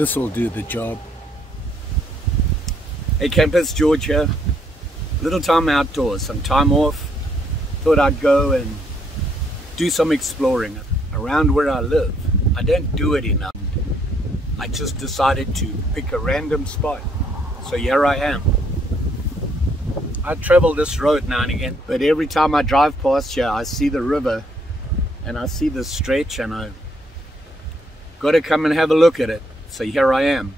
This will do the job. Hey campers, George here. Little time outdoors, some time off. Thought I'd go and do some exploring around where I live. I don't do it enough. I just decided to pick a random spot. So here I am. I travel this road now and again, but every time I drive past here, I see the river and I see the stretch and I got to come and have a look at it. So here I am,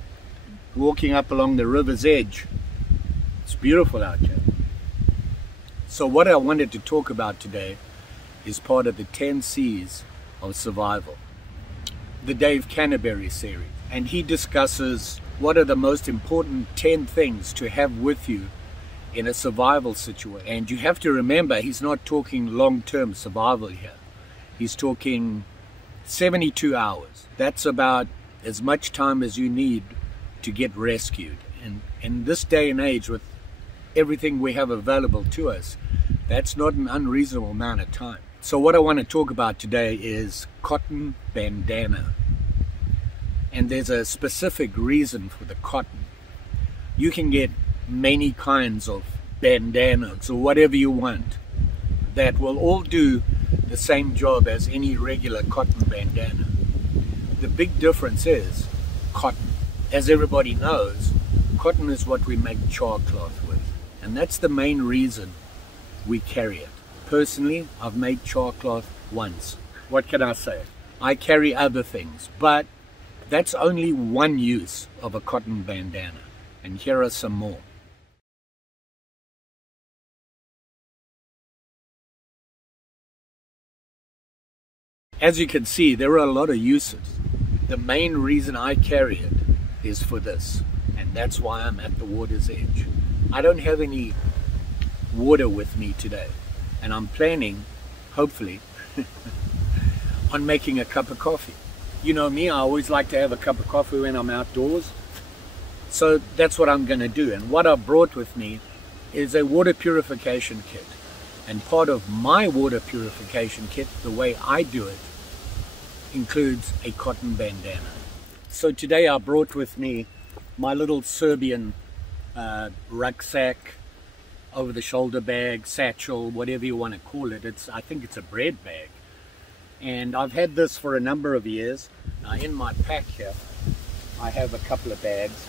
walking up along the river's edge. It's beautiful out here. So what I wanted to talk about today is part of the 10 C's of survival, the Dave Canterbury series. And he discusses what are the most important 10 things to have with you in a survival situation. And you have to remember, he's not talking long-term survival here. He's talking 72 hours. That's about as much time as you need to get rescued. And in this day and age, with everything we have available to us, that's not an unreasonable amount of time. So what I want to talk about today is cotton bandana. And there's a specific reason for the cotton. You can get many kinds of bandanas or whatever you want that will all do the same job as any regular cotton bandana. The big difference is cotton. As everybody knows, cotton is what we make char cloth with, and that's the main reason we carry it. Personally, I've made char cloth once. What can I say? I carry other things, but that's only one use of a cotton bandana, and here are some more. As you can see, there are a lot of uses. The main reason I carry it is for this, and that's why I'm at the water's edge. I don't have any water with me today, and I'm planning, hopefully, on making a cup of coffee. You know me, I always like to have a cup of coffee when I'm outdoors, so that's what I'm going to do. And what I've brought with me is a water purification kit, and part of my water purification kit, the way I do it, includes a cotton bandana. So today I brought with me my little Serbian rucksack, over the shoulder bag, satchel, whatever you want to call it. I think it's a bread bag. And I've had this for a number of years. In my pack here, I have a couple of bags.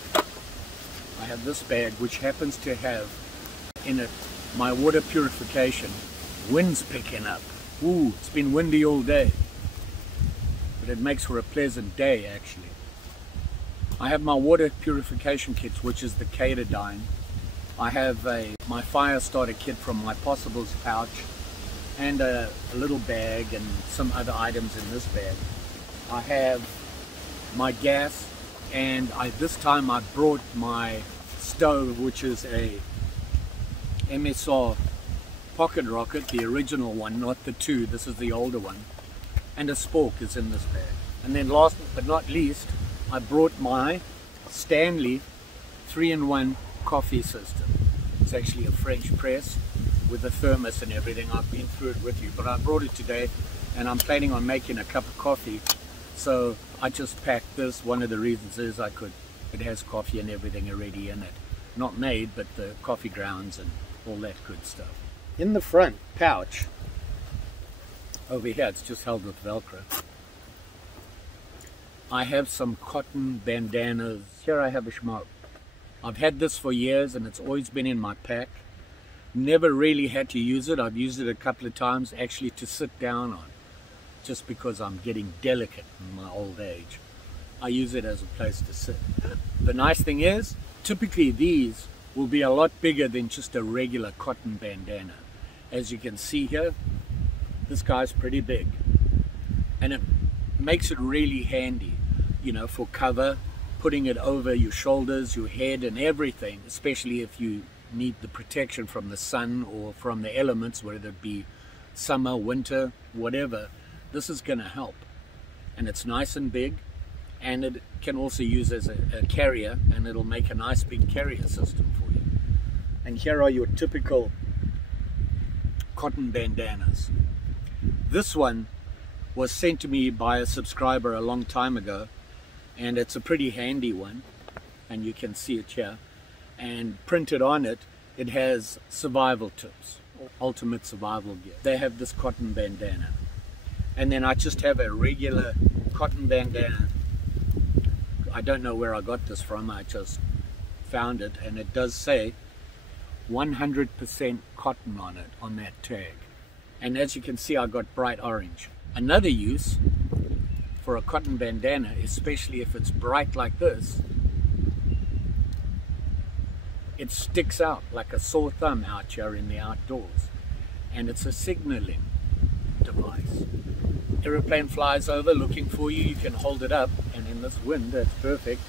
I have this bag, which happens to have in it my water purification. Wind's picking up. Ooh, it's been windy all day. But it makes for a pleasant day, actually. I have my water purification kits, which is the Katadine. I have my fire starter kit from my Possibles pouch, and a little bag and some other items in this bag. I have my gas, and this time I brought my stove, which is a MSR Pocket Rocket, the original one, not the 2. This is the older one. And a spork is in this bag. And then last but not least, I brought my Stanley 3-in-1 coffee system. It's actually a French press with a thermos and everything. I've been through it with you, but I brought it today and I'm planning on making a cup of coffee. So I just packed this. One of the reasons is it has coffee and everything already in it. Not made, but the coffee grounds and all that good stuff. In the front pouch, over here, it's just held with Velcro, I have some cotton bandanas. Here I have a schmuck. I've had this for years and it's always been in my pack. Never really had to use it. I've used it a couple of times actually to sit down on, just because I'm getting delicate in my old age. I use it as a place to sit. The nice thing is, typically these will be a lot bigger than just a regular cotton bandana. As you can see here, this guy's pretty big, and it makes it really handy, you know, for cover, putting it over your shoulders, your head and everything, especially if you need the protection from the sun or from the elements, whether it be summer, winter, whatever. This is going to help, and it's nice and big, and it can also use as a carrier, and it'll make a nice big carrier system for you. And here are your typical cotton bandanas. This one was sent to me by a subscriber a long time ago, and it's a pretty handy one, and you can see it here. And printed on it, it has survival tips, ultimate survival gear. They have this cotton bandana, and then I just have a regular cotton bandana. I don't know where I got this from, I just found it, and it does say 100% cotton on it, on that tag. And as you can see, I got bright orange. Another use for a cotton bandana, especially if it's bright like this, it sticks out like a sore thumb out here in the outdoors, and it's a signaling device. Aeroplane flies over looking for you, you can hold it up, and in this wind, that's perfect,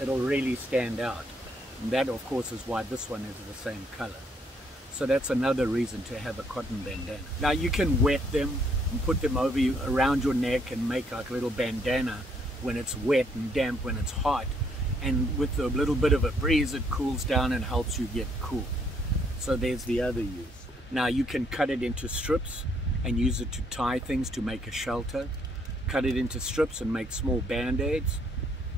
it'll really stand out. And that, of course, is why this one is the same color. So that's another reason to have a cotton bandana. Now you can wet them and put them over you, around your neck, and make like a little bandana when it's wet and damp, when it's hot. And with a little bit of a breeze, it cools down and helps you get cool. So there's the other use. Now you can cut it into strips and use it to tie things to make a shelter. Cut it into strips and make small band-aids,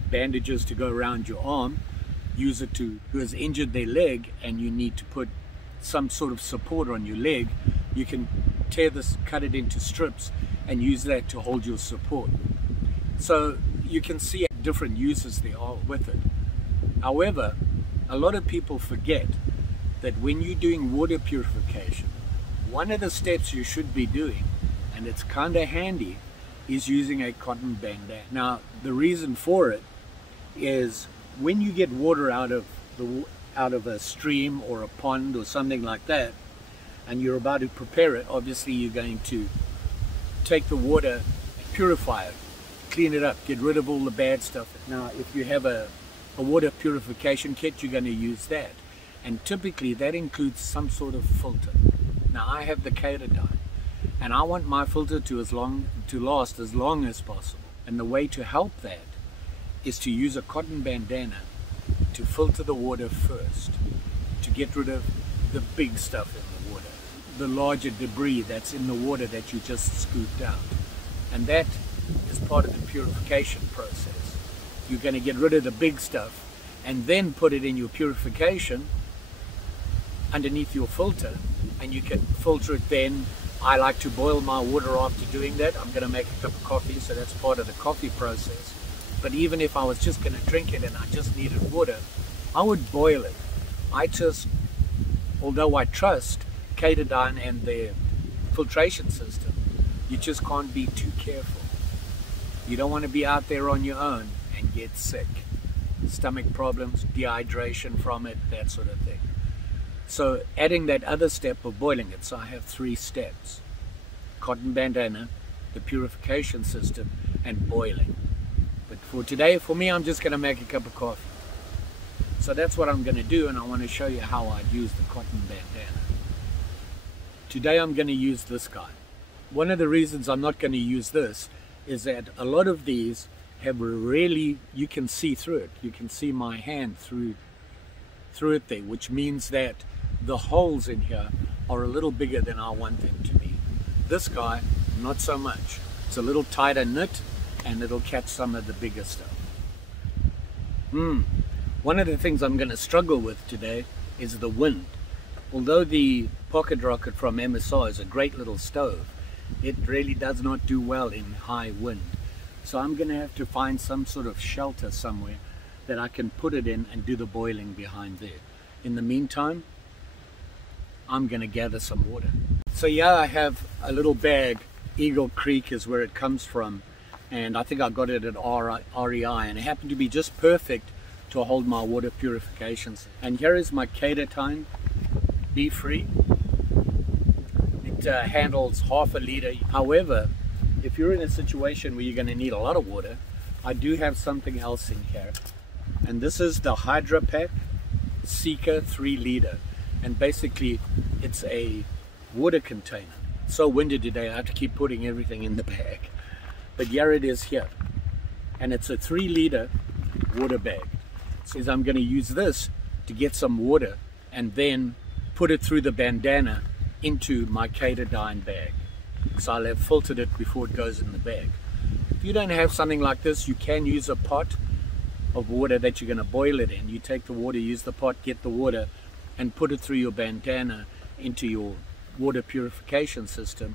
bandages to go around your arm. Use it to who has injured their leg and you need to put some sort of support on your leg. You can tear this, cut it into strips, and use that to hold your support. So you can see different uses there are with it. However, a lot of people forget that when you're doing water purification, one of the steps you should be doing, and it's kind of handy, is using a cotton bandana. Now the reason for it is when you get water out of a stream or a pond or something like that, and you're about to prepare it, obviously you're going to take the water, purify it, clean it up, get rid of all the bad stuff. Now if you have a water purification kit, you're going to use that, and typically that includes some sort of filter. Now I have the Katadyn, and I want my filter to last as long as possible, and the way to help that is to use a cotton bandana to filter the water first, to get rid of the big stuff in the water, the larger debris that's in the water that you just scooped out. And that is part of the purification process. You're going to get rid of the big stuff and then put it in your purification underneath your filter, and you can filter it then. I like to boil my water after doing that. I'm going to make a cup of coffee, so that's part of the coffee process. But even if I was just going to drink it and I just needed water, I would boil it. Although I trust Katadyn and their filtration system, you just can't be too careful. You don't want to be out there on your own and get sick. Stomach problems, dehydration from it, that sort of thing. So adding that other step of boiling it, so I have 3 steps: cotton bandana, the purification system, and boiling. But for today, for me, I'm just going to make a cup of coffee. So that's what I'm going to do, and I want to show you how I'd use the cotton bandana. Today I'm going to use this guy. One of the reasons I'm not going to use this is that a lot of these have really, you can see through it. You can see my hand through it there, which means that the holes in here are a little bigger than I want them to be. This guy, not so much. It's a little tighter knit, and it'll catch some of the bigger stuff. One of the things I'm going to struggle with today is the wind. Although the Pocket Rocket from MSR is a great little stove, it really does not do well in high wind. So I'm going to have to find some sort of shelter somewhere that I can put it in and do the boiling behind there. In the meantime, I'm going to gather some water. So yeah, I have a little bag. Eagle Creek is where it comes from, and I think I got it at REI, and it happened to be just perfect to hold my water purifications. And here is my Katadyn Be Free. It handles half a liter. However, if you're in a situation where you're going to need a lot of water, I do have something else in here, and this is the Hydra pack Seeker 3 liter, and basically it's a water container. It's so windy today, I have to keep putting everything in the bag. But here it is here, and it's a 3 liter water bag. So I'm going to use this to get some water and then put it through the bandana into my Katadyn bag. So I'll have filtered it before it goes in the bag. If you don't have something like this, you can use a pot of water that you're going to boil it in. You take the water, use the pot, get the water, and put it through your bandana into your water purification system.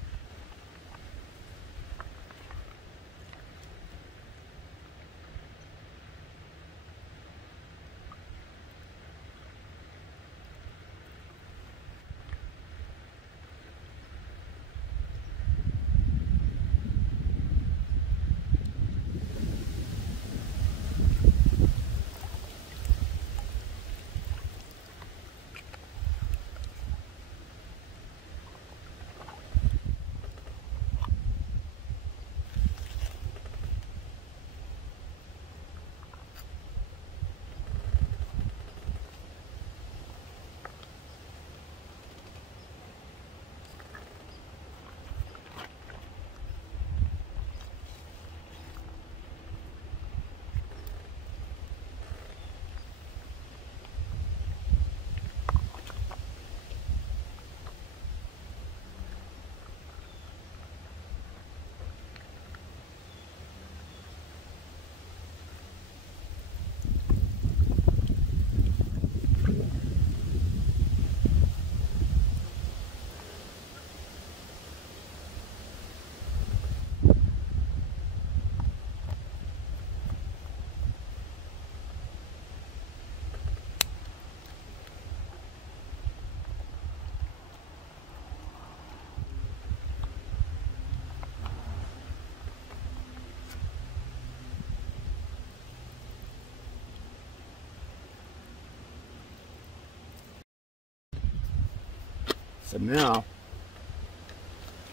So now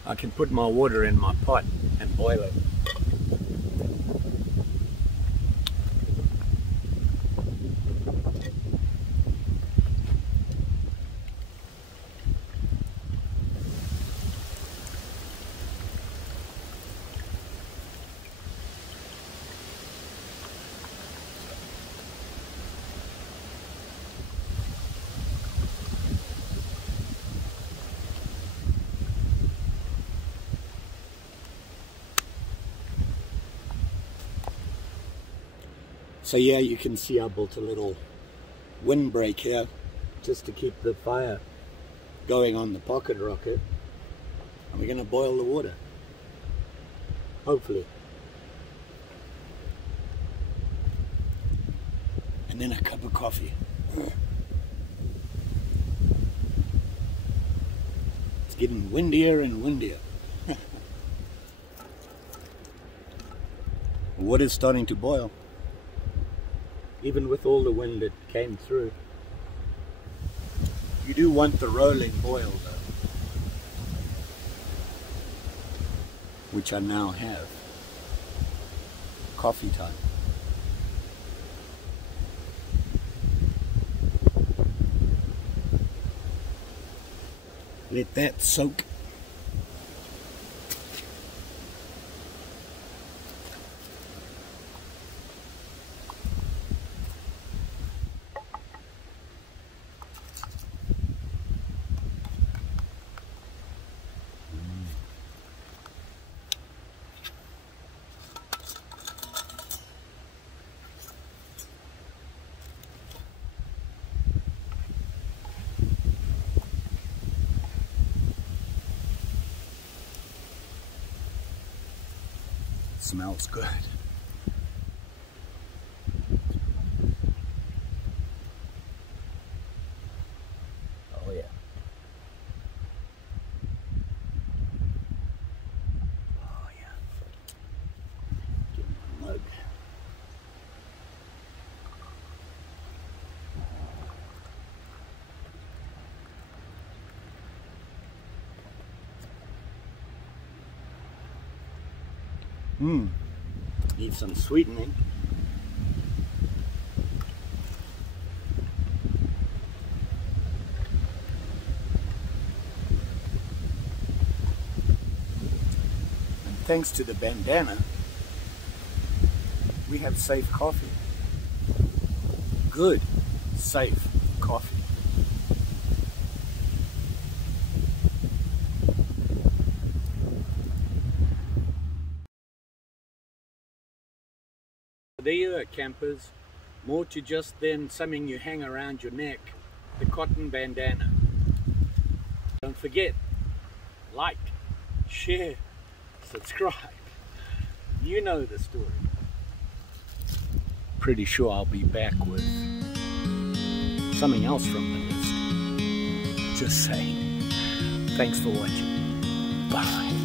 I can put my water in my pot and boil it. So yeah, you can see I built a little windbreak here just to keep the fire going on the pocket rocket. And we're going to boil the water, hopefully. And then a cup of coffee. It's getting windier and windier. The water's starting to boil, even with all the wind that came through. You do want the rolling boil though, which I now have. Coffee time. Let that soak. Smells good. Oh yeah. Oh yeah. Get my mug. Need some sweetening. And thanks to the bandana, we have safe coffee. Good, safe coffee. There you are, campers. More to just than something you hang around your neck. The cotton bandana. Don't forget, like, share, subscribe. You know the story. Pretty sure I'll be back with something else from the list. Just saying. Thanks for watching. Bye.